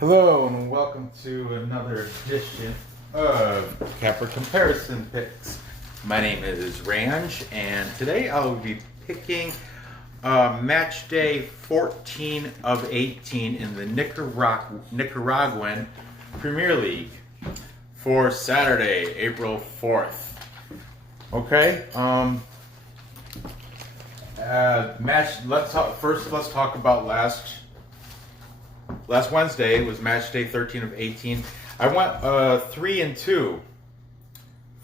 Hello and welcome to another edition of Capper Comparison Picks. My name is Ranj and today I'll be picking match day 14 of 18 in the Nicaraguan Premier League for Saturday, April 4th. Okay, let's talk about last Wednesday. It was match day 13 of 18. I went 3-2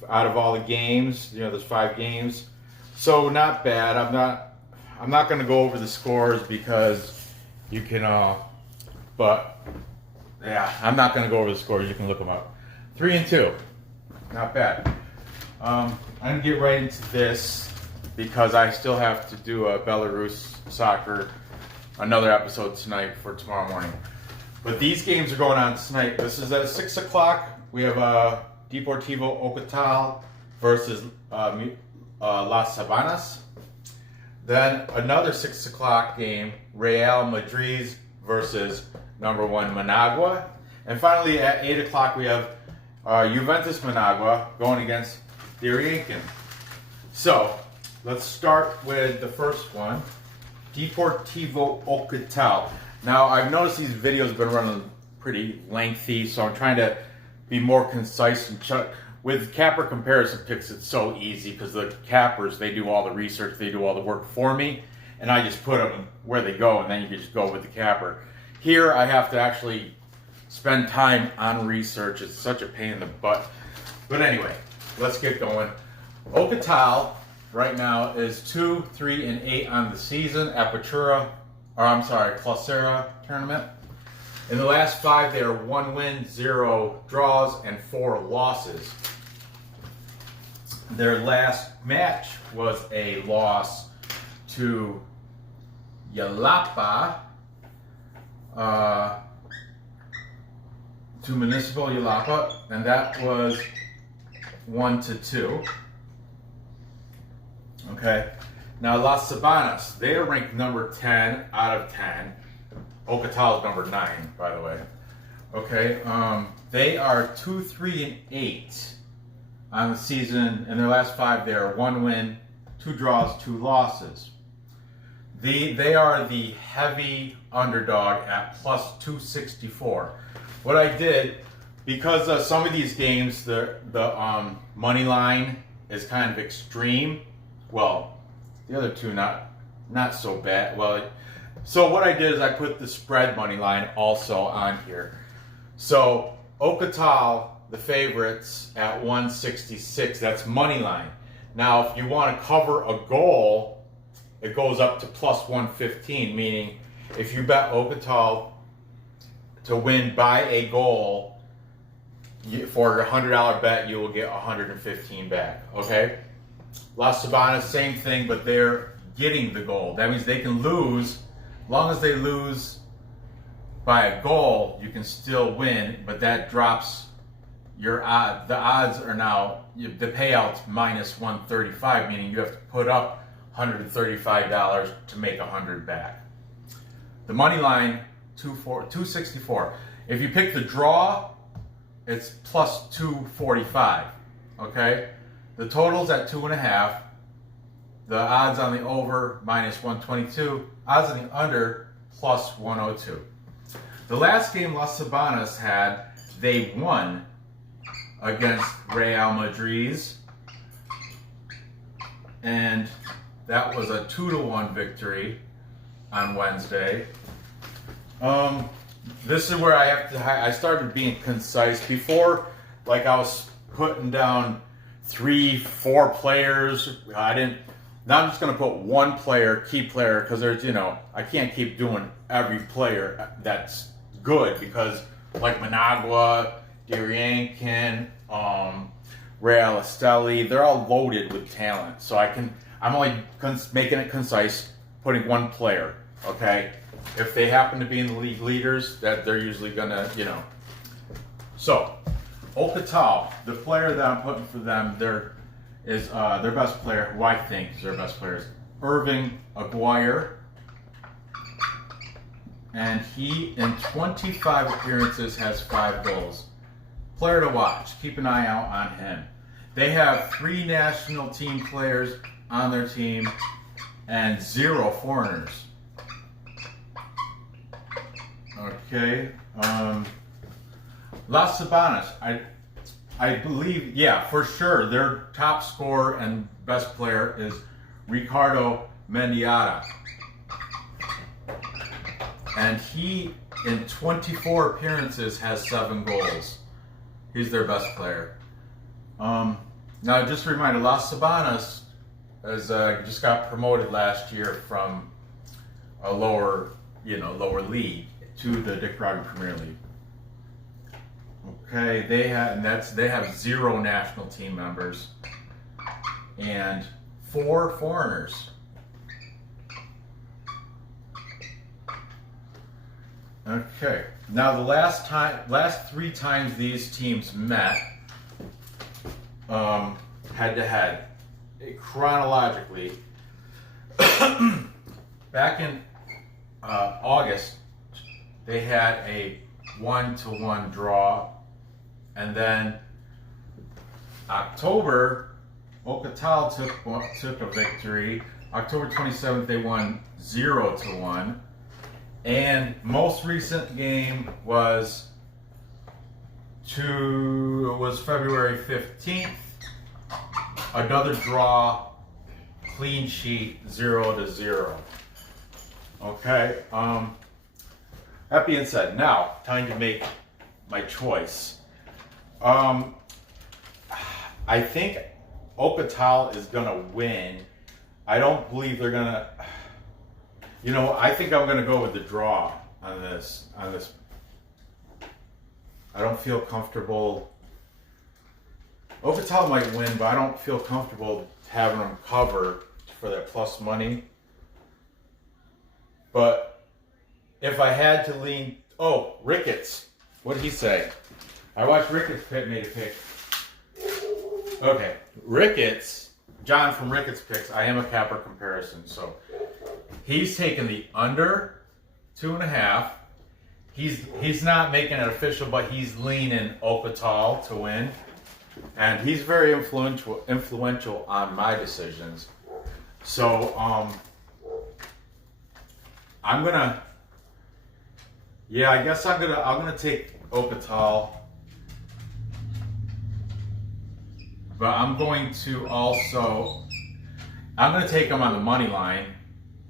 out of all the games. You know, there's 5 games, so not bad. I'm not going to go over the scores because you can. But yeah, I'm not going to go over the scores. You can look them up. 3-2, not bad. I'm going to get right into this because I still have to do a Belarus soccer. Another episode tonight for tomorrow morning. But these games are going on tonight. This is at 6 o'clock. We have Deportivo Ocotal versus Las Sabanas. Then another 6 o'clock game, Real Madriz versus number 1 Managua. And finally at 8 o'clock we have Juventus Managua going against Diriangen. So let's start with the first one. Deportivo Ocotal. Now, I've noticed these videos have been running pretty lengthy, so I'm trying to be more concise and with capper comparison picks. It's so easy because the cappers, they do all the research, they do all the work for me, and I just put them where they go, and then you can just go with the capper. Here, I have to actually spend time on research. It's such a pain in the butt. But anyway, let's get going. Ocotal right now is 2-3-8 on the season. Clausura tournament. In the last 5, they are 1 win, 0 draws, and 4 losses. Their last match was a loss to Yalapa, to Municipal Yalapa, and that was 1-2. Okay, now Las Sabanas, they are ranked number 10 out of 10. Ocotal is number 9, by the way. Okay, they are 2-3-8 on the season. In their last 5, they are 1 win, 2 draws, 2 losses. They are the heavy underdog at plus 264. What I did, because some of these games, the money line is kind of extreme. Well, the other two not so bad. Well, so what I did is I put the spread money line also on here. So Ocotal, the favorites at 166. That's money line. Now, if you want to cover a goal, it goes up to plus 115. Meaning, if you bet Ocotal to win by a goal, for your $100 bet, you will get 115 back. Okay. Las Sabanas, same thing, but they're getting the goal. That means they can lose. As long as they lose by a goal, you can still win, but that drops your odds. The odds are now, the payout's minus 135, meaning you have to put up $135 to make 100 back. The money line, 264. If you pick the draw, it's plus 245, okay? The total's at 2.5. The odds on the over minus 122. Odds on the under plus 102. The last game Las Sabanas had, they won against Real Madriz, and that was a 2-1 victory on Wednesday. This is where I started being concise before. Like I was putting down 3-4 players. Now I'm just going to put one player, key player, because there's, I can't keep doing every player that's good because like Managua, Diriangen, Real Esteli, they're all loaded with talent. So I'm only making it concise, putting one player, okay? If they happen to be in the league leaders, that they're usually going to, So, Ocotal, the player that I'm putting for them, their best player, who I think is their best player, is Irving Aguirre. and he, in 25 appearances, has 5 goals. Player to watch. Keep an eye out on him. They have 3 national team players on their team and 0 foreigners. Okay. Las Sabanas. I believe, yeah, for sure, their top scorer and best player is Ricardo Mendieta. And he, in 24 appearances, has 7 goals. He's their best player. Now, just a reminder, Las Sabanas just got promoted last year from a lower league to the Nicaraguan Premier League. Okay, they have 0 national team members and 4 foreigners. Okay, now the last 3 times these teams met, head to head, chronologically, back in August, they had a 1-1 draw, and then October, Ocotal took a victory. October 27th, they won 0-1. And most recent game was February 15th. Another draw, clean sheet, 0-0. Okay. That being said, now time to make my choice. I think Ocotal is gonna win. I don't believe they're gonna. I think I'm gonna go with the draw on this. I don't feel comfortable. Ocotal might win, but I don't feel comfortable having them cover for that plus money. But if I had to lean, Ricketts, what did he say? I watched Ricketts made a pick. Okay, Ricketts, John from Ricketts picks. I am a capper comparison, so he's taking the under 2.5. He's not making it official, but he's leaning Ocotal to win, and he's very influential on my decisions. So I'm gonna take Ocotal, but I'm going to take him on the money line,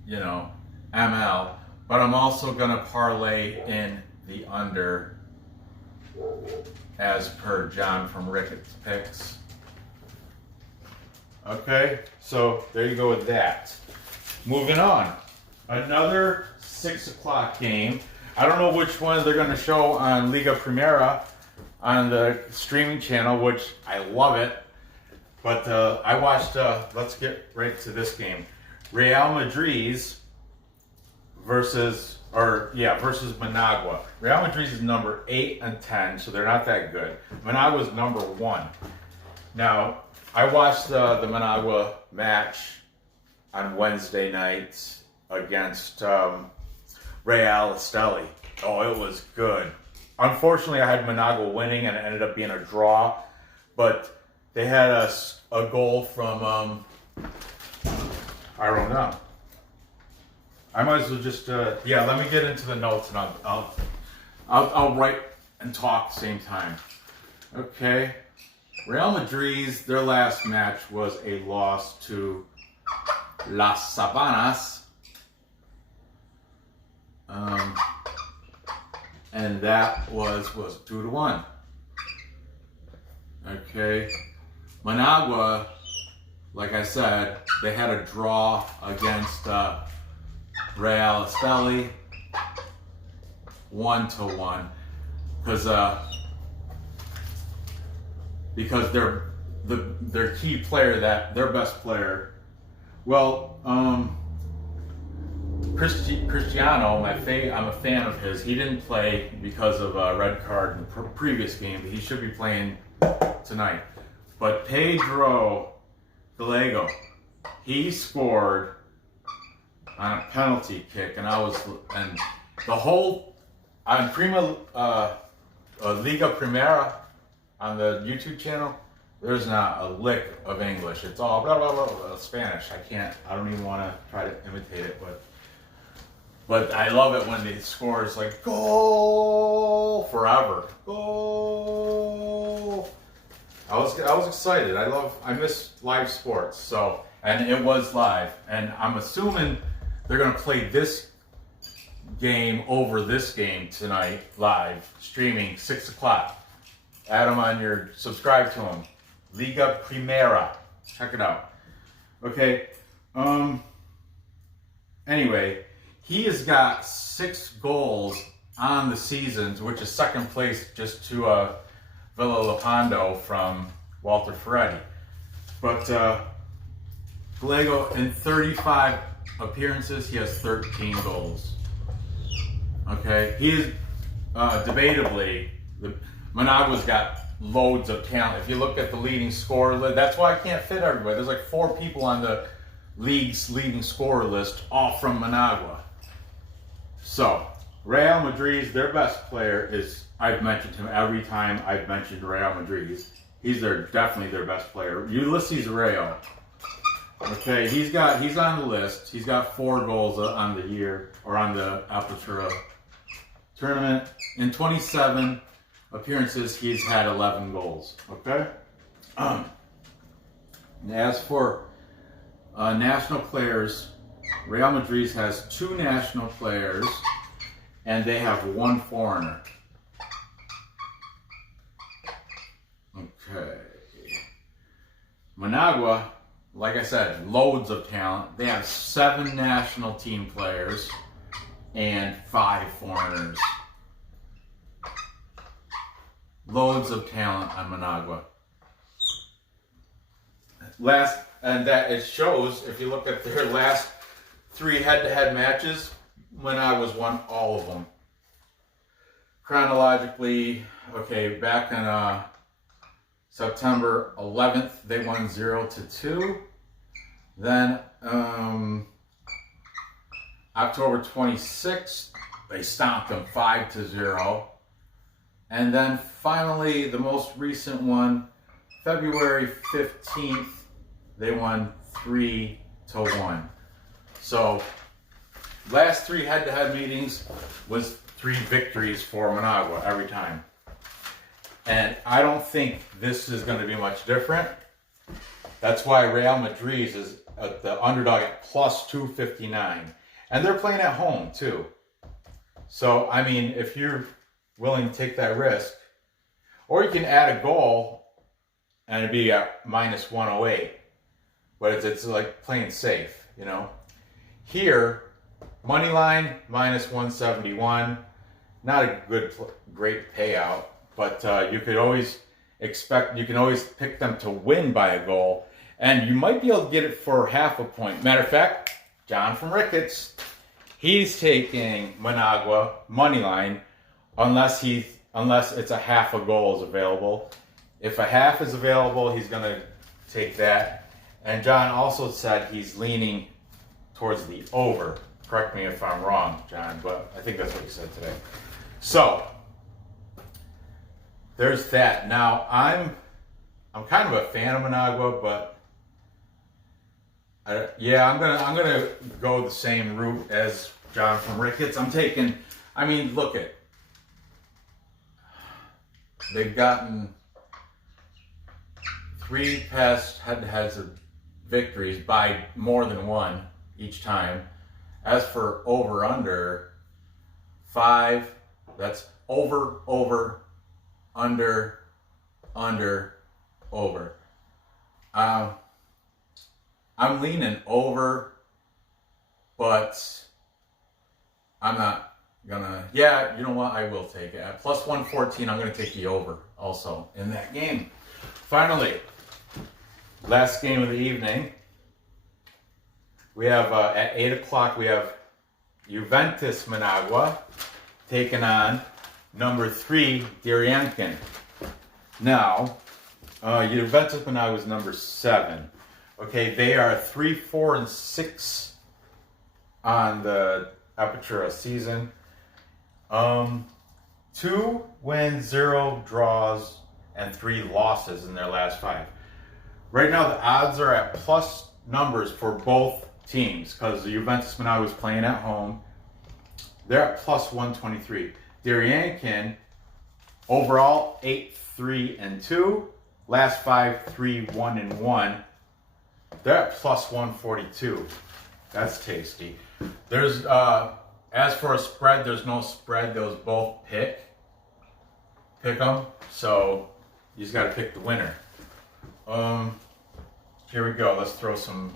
ML, but I'm also going to parlay in the under as per John from Ricketts picks. Okay, so there you go with that. Moving on. Another 6 o'clock game. I don't know which one they're going to show on Liga Primera on the streaming channel, which I love it. But I watched, let's get right to this game. Real Madriz versus Managua. Real Madriz is number 8 and 10, so they're not that good. Managua's number 1. Now, I watched the Managua match on Wednesday nights against Real Esteli. Oh, it was good. Unfortunately, I had Managua winning, and it ended up being a draw. But they had a goal from I don't know. I might as well just let me get into the notes, and I'll write and talk at the same time. Okay, Real Madriz, their last match was a loss to Las Sabanas. And that was 2-1. Okay. Managua, like I said, they had a draw against Real Esteli, 1-1, because their key player, their best player, Cristiano, I'm a fan of his. He didn't play because of a red card in the previous game, but he should be playing tonight. But Pedro Gallego, he scored on a penalty kick, and the whole on Liga Primera on the YouTube channel. There's not a lick of English. It's all blah blah blah Spanish. I don't even want to try to imitate it, but I love it when the score is like goal forever. Goal. I was excited. I miss live sports. So, and it was live, and I'm assuming they're gonna play this game over this game tonight live streaming 6 o'clock. Add them on your subscribe to them. Liga Primera. Check it out. Okay. Anyway, he has got 6 goals on the seasons, which is second place just to Villa Leopoldo from Walter Ferretti. But Gallego, in 35 appearances, he has 13 goals. Okay, he is debatably, Managua's got loads of talent. If you look at the leading scorer list, that's why I can't fit everybody. There's like 4 people on the league's leading scorer list, all from Managua. So, Real Madriz, their best player is, I've mentioned him every time I've mentioned Real Madriz. He's definitely their best player. Ulysses Real. Okay, he's on the list. He's got 4 goals on the year, or on the Apertura tournament. In 27 appearances, he's had 11 goals. Okay? As for national players, Real Madrid has 2 national players, and they have 1 foreigner. Okay. Managua, like I said, loads of talent. They have 7 national team players and 5 foreigners. Loads of talent on Managua. And that it shows, if you look at their last 3 head-to-head matches, Managua's won all of them. Chronologically, okay, back in September 11th, they won 0-2. Then October 26th, they stomped them 5-0. And then finally, the most recent one, February 15th, they won 3-1. So, last 3 head-to-head meetings was 3 victories for Managua every time. And I don't think this is going to be much different. That's why Real Madrid is the underdog at plus 259. And they're playing at home, too. So, I mean, if you're willing to take that risk, or you can add a goal and it'd be at minus 108. But it's like playing safe, you know. Here, money line minus 171. Not a great payout, but you can always pick them to win by a goal, and you might be able to get it for half a point. Matter of fact, John from Ricketts, he's taking Managua money line unless it's a half a goal is available. If a half is available, he's going to take that. And John also said he's leaning towards the over. Correct me if I'm wrong, John, but I think that's what he said today. So, there's that. Now, I'm kind of a fan of Managua, but I'm gonna go the same route as John from Ricketts. They've gotten 3 past head-to-heads of victories by more than 1 each time. As for over-under, 5, that's over, under, over. I'm leaning over, but I'm not gonna, you know what, I will take it. At plus 114, I'm gonna take the over also in that game. Finally, last game of the evening, we have at 8 o'clock, we have Juventus Managua taking on number 3 Diriangen. Now, Juventus Managua is number 7. Okay, they are 3-4-6 on the Apertura season. 2 wins, 0 draws, and 3 losses in their last 5. Right now, the odds are at plus numbers for both teams because the Juventus Managua is playing at home. They're at plus 123. Diriangen, overall 8-3-2. Last 5, 3-1-1. They're at plus 142. That's tasty. There's as for a spread, there's no spread. Those both pick them. So you just got to pick the winner. Here we go. Let's throw some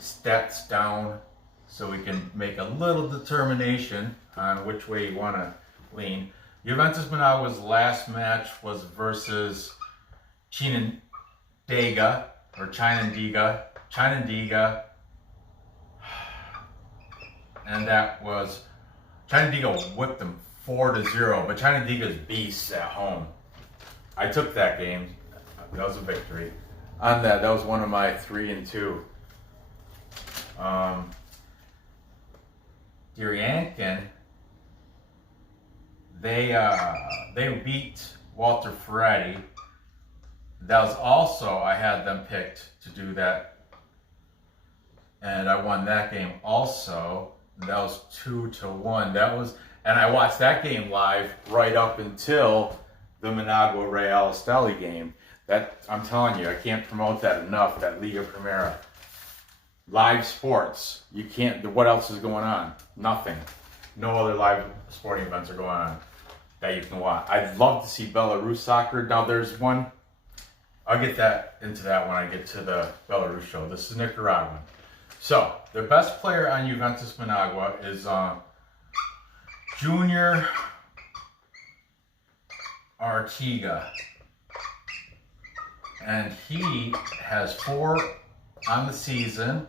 stats down so we can make a little determination on which way you want to lean. Juventus Managua's last match was versus Chinandega, and that was Chinandega whipped them 4-0, but Chinandega's beasts at home. I took that game. That was a victory. On that was one of my 3-2. Diriangen, they beat Walter Ferretti. That was also, I had them picked to do that, and I won that game also. That was 2-1. That was, and I watched that game live right up until the Managua Real Esteli game. That, I'm telling you, I can't promote that enough. That Liga Primera, live sports. You can't. What else is going on? Nothing. No other live sporting events are going on that you can watch. I'd love to see Belarus soccer. Now there's one. I'll get into that when I get to the Belarus show. This is Nicaraguan. So the best player on Juventus Managua is Junior Artiga, and he has 4 on the season,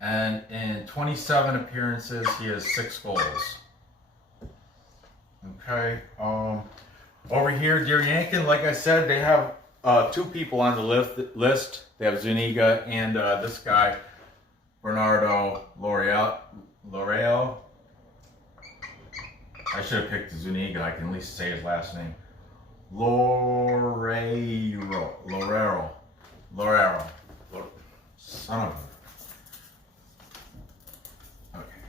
and in 27 appearances he has 6 goals. Okay. Over here, Diriangen, like I said, they have 2 people on the list. They have Zuniga and this guy, Bernardo L'Oreal. I should have picked Zuniga. I can at least say his last name. Lorero. Son of a... Okay.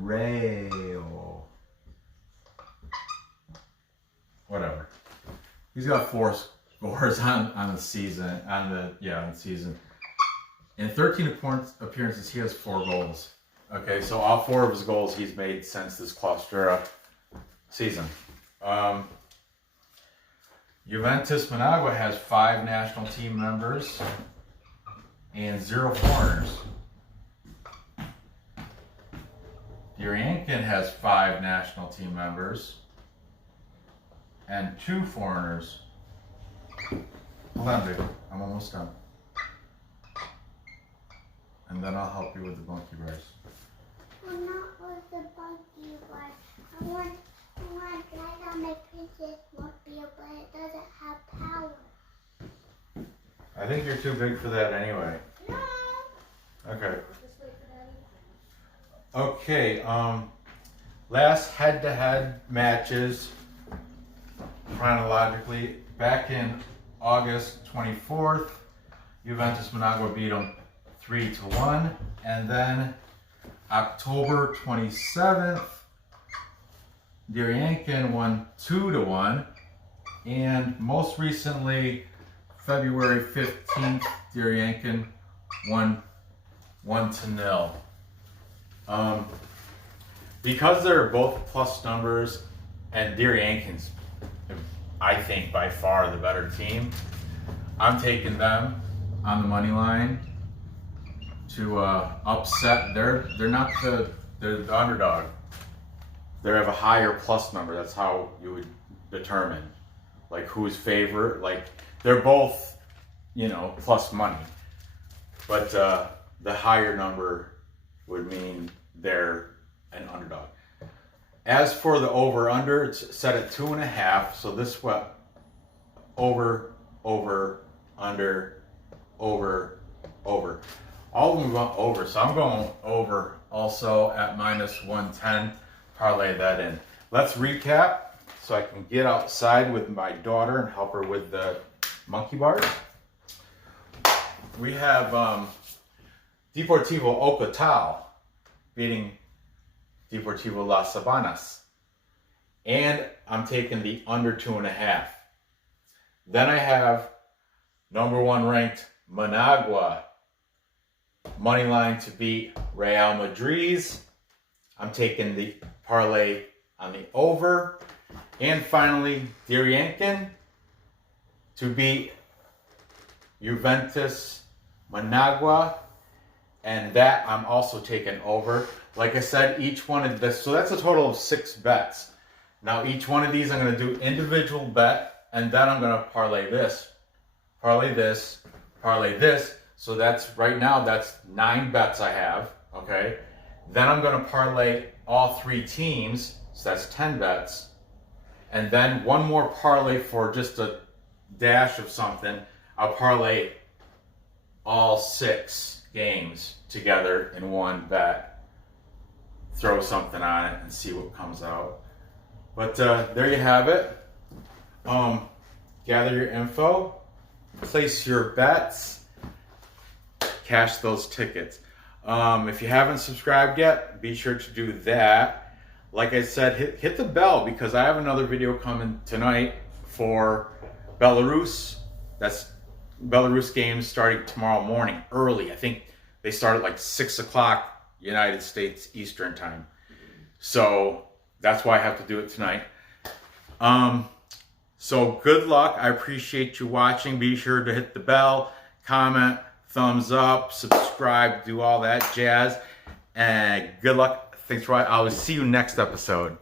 Loreo. Whatever. He's got 4 scores on the season. On the season. In 13 appearances, he has 4 goals. Okay, so all 4 of his goals he's made since this Clausura season. Juventus Managua has 5 national team members and 0 foreigners. Diriangen has 5 national team members and 2 foreigners. Hold on, baby. I'm almost done. And then I'll help you with the monkey bars. I'm not with the monkey bars. I want to ride on my princess mobile, but it doesn't have power. I think you're too big for that anyway. No. Okay. Okay, last head-to-head matches, chronologically, back in August 24th, Juventus Managua beat them 3-1, and then October 27th, Diriangen won 2-1, and most recently, February 15th, Diriangen won 1-0. Because they're both plus numbers, and Diriangen's, I think, by far the better team, I'm taking them on the money line to upset. They're the underdog. They have a higher plus number. That's how you would determine like who's favorite. Like they're both, plus money, but the higher number would mean they're an underdog. As for the over/under, it's set at 2.5. So this what? Over, under, over. All of them went over, so I'm going over also at minus 110. Parlay that in. Let's recap so I can get outside with my daughter and help her with the monkey bars. We have Deportivo Ocotal beating Deportivo Las Sabanas. And I'm taking the under 2.5. Then I have number 1 ranked Managua money line to beat Real Madriz. I'm taking the parlay on the over. And finally, Diriangen to beat Juventus Managua. And that I'm also taking over. Like I said, each one of this, so that's a total of 6 bets. Now each one of these I'm going to do individual bet, and then I'm going to parlay this, parlay this, parlay this. So that's, right now, that's 9 bets I have, okay? Then I'm going to parlay all 3 teams, so that's 10 bets. And then one more parlay for just a dash of something. I'll parlay all 6 games together in one bet. Throw something on it and see what comes out. But there you have it. Gather your info, place your bets, cash those tickets. If you haven't subscribed yet, be sure to do that. Like I said, hit the bell because I have another video coming tonight for Belarus. That's Belarus games starting tomorrow morning early. I think they start at like 6 o'clock United States Eastern time. So that's why I have to do it tonight. So good luck. I appreciate you watching. Be sure to hit the bell, comment, thumbs up, subscribe, do all that jazz. And good luck. Thanks for watching. I will see you next episode.